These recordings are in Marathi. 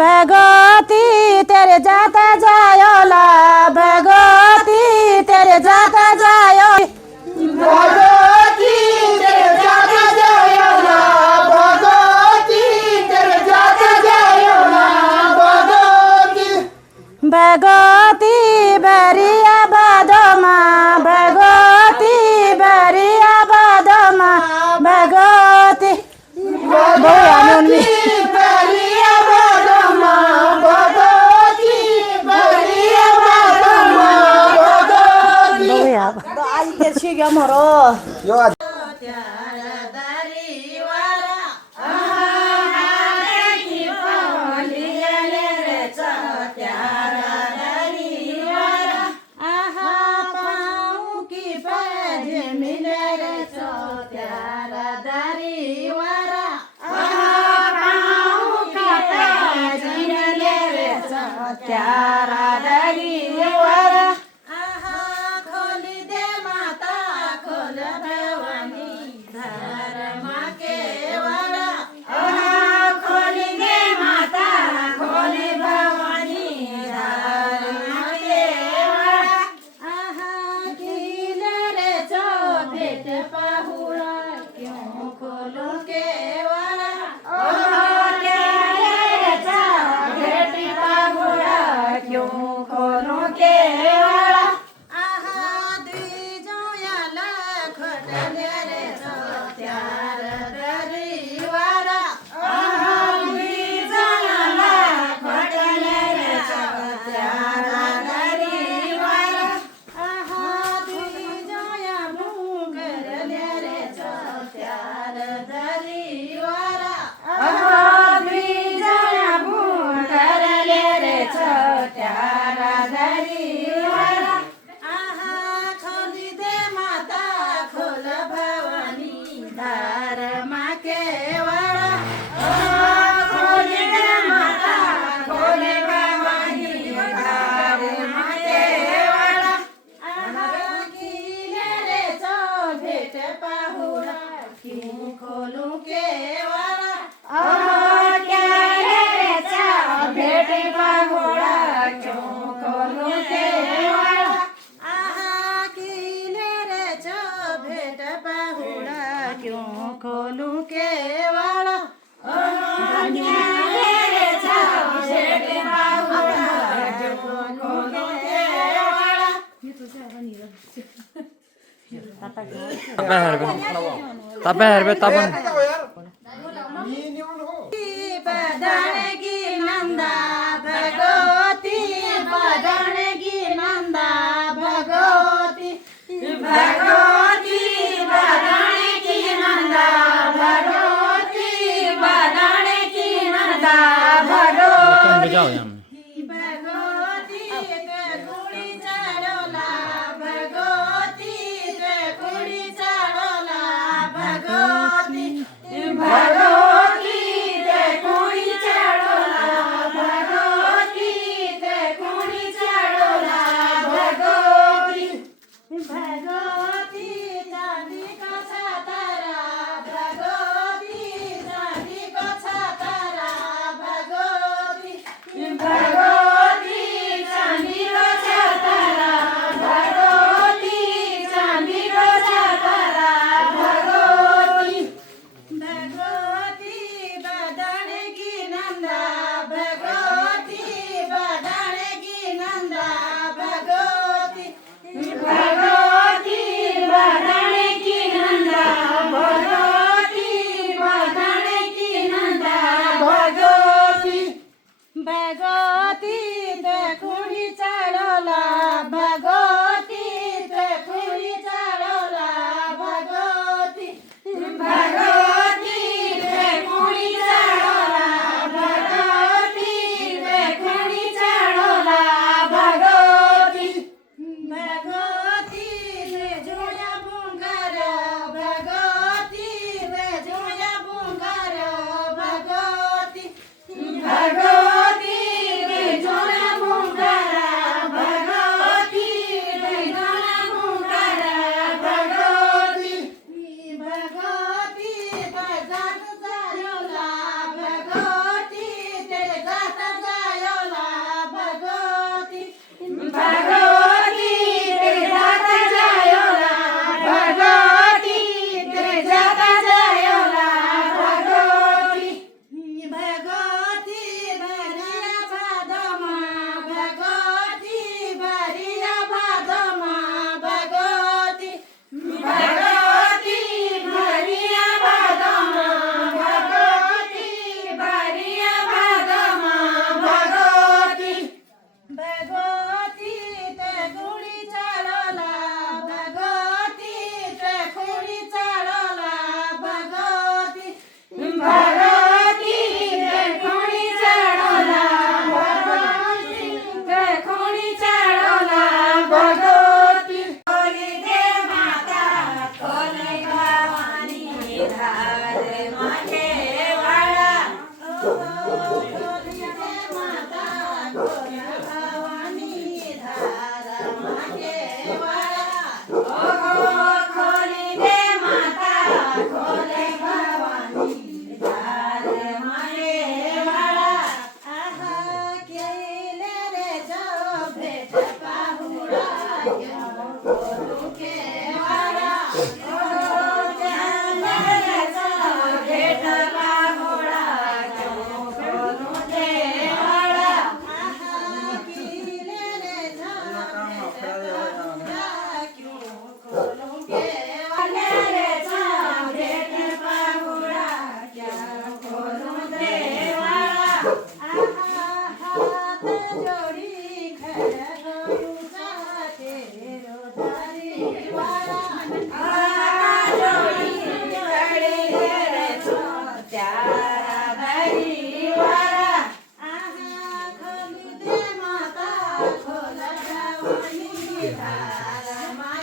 भगवती तेरे जाता जायोला भगवती तेरे जाता जायो भगवती तेरे जाता जायोला भगवती तेरे जाता जायोला भगवती भगवती बरिया बादमा भगवती बरिया बादमा भगवती भगवती बरिया बादमा भगवती बरिया बादमा भगवती आई के शिगा मरो यो खोलू केवळ बदणगी नंदा भगवती बदणगी नंदा भगवती भगवती बदणगी नंदा भगवती बदणगी नंदा भगवती भगवती कुड़ी चढ़ोला भगवती कुड़ी चढ़ोला भगवती भगवती कुड़ी चढ़ोला भगवती कुड़ी चढ़ोला भगवती भगवती चांदी का छातारा भगवती चांदी का छातारा भगवती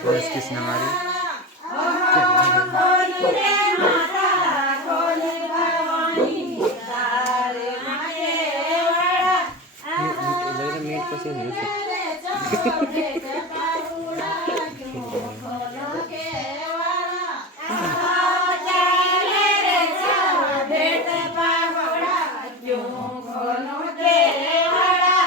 बस किसने मारी खोली रे माता खोली भवानी दार मागे वाळा मीठ कसे नाही रे चॉकलेट पाहुणा घेऊन खोलो केवाळा चले रे चॉकलेट पाहुणा घेऊन खोलो केवाळा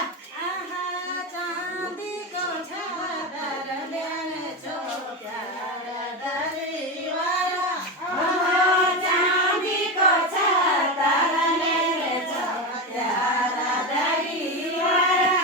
चांदी को छादर लेने चौक्यार दरीवाला चांदी को छादर लेने चौक्यार दरीवाला